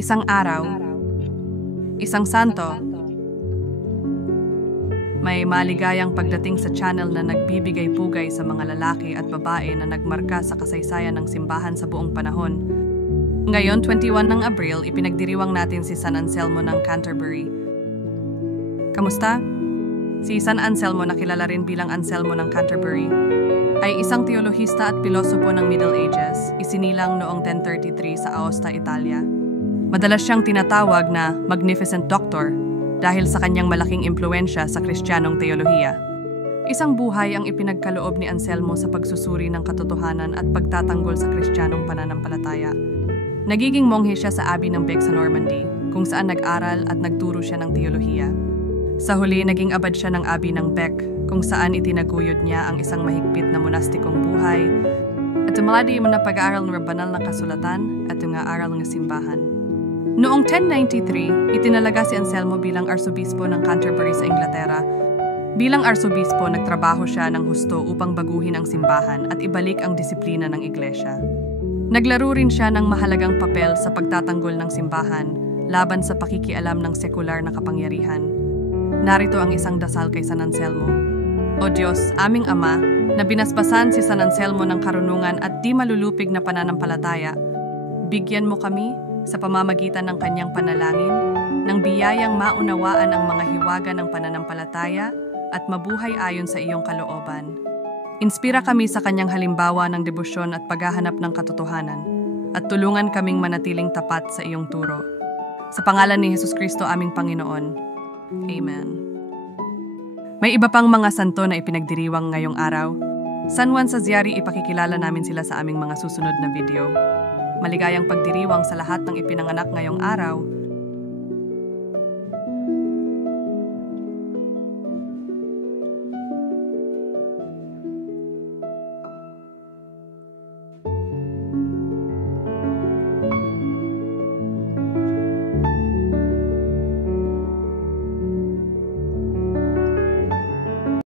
Isang araw, isang santo, may maligayang pagdating sa channel na nagbibigay pugay sa mga lalaki at babae na nagmarka sa kasaysayan ng simbahan sa buong panahon. Ngayon, 21 ng Abril, ipinagdiriwang natin si San Anselmo ng Canterbury. Kamusta? Si San Anselmo, na kilala rin bilang Anselmo ng Canterbury, ay isang teolohista at pilosopo ng Middle Ages, isinilang noong 1033 sa Aosta, Italia. Madalas siyang tinatawag na Magnificent Doctor dahil sa kanyang malaking impluensya sa Kristiyanong teolohiya. Isang buhay ang ipinagkaloob ni Anselmo sa pagsusuri ng katotohanan at pagtatanggol sa Kristiyanong pananampalataya. Nagiging monghe siya sa Abbey ng Bec sa Normandy, kung saan nag-aral at nagturo siya ng teolohiya. Sa huli, naging abad siya ng Abbey ng Bec, kung saan itinaguyod niya ang isang mahigpit na monastikong buhay at tumaladi mo na pag-aaral ng banal na kasulatan at ng aaral ng simbahan. Noong 1093, itinalaga si Anselmo bilang arsobispo ng Canterbury sa Inglaterra. Bilang arsobispo, nagtrabaho siya ng husto upang baguhin ang simbahan at ibalik ang disiplina ng iglesia. Naglaro rin siya ng mahalagang papel sa pagtatanggol ng simbahan laban sa pakikialam ng sekular na kapangyarihan. Narito ang isang dasal kay San Anselmo. O Diyos, aming Ama, na binasbasan si San Anselmo ng karunungan at di malulupig na pananampalataya, bigyan mo kami sa pamamagitan ng kanyang panalangin, ng biyayang maunawaan ang mga hiwaga ng pananampalataya at mabuhay ayon sa iyong kalooban. Inspira kami sa kanyang halimbawa ng debosyon at paghahanap ng katotohanan, at tulungan kaming manatiling tapat sa iyong turo. Sa pangalan ni Jesus Kristo aming Panginoon. Amen. May iba pang mga santo na ipinagdiriwang ngayong araw. San Juan sa Ziari, ipakikilala namin sila sa aming mga susunod na video. Maligayang pagdiriwang sa lahat ng ipinanganak ngayong araw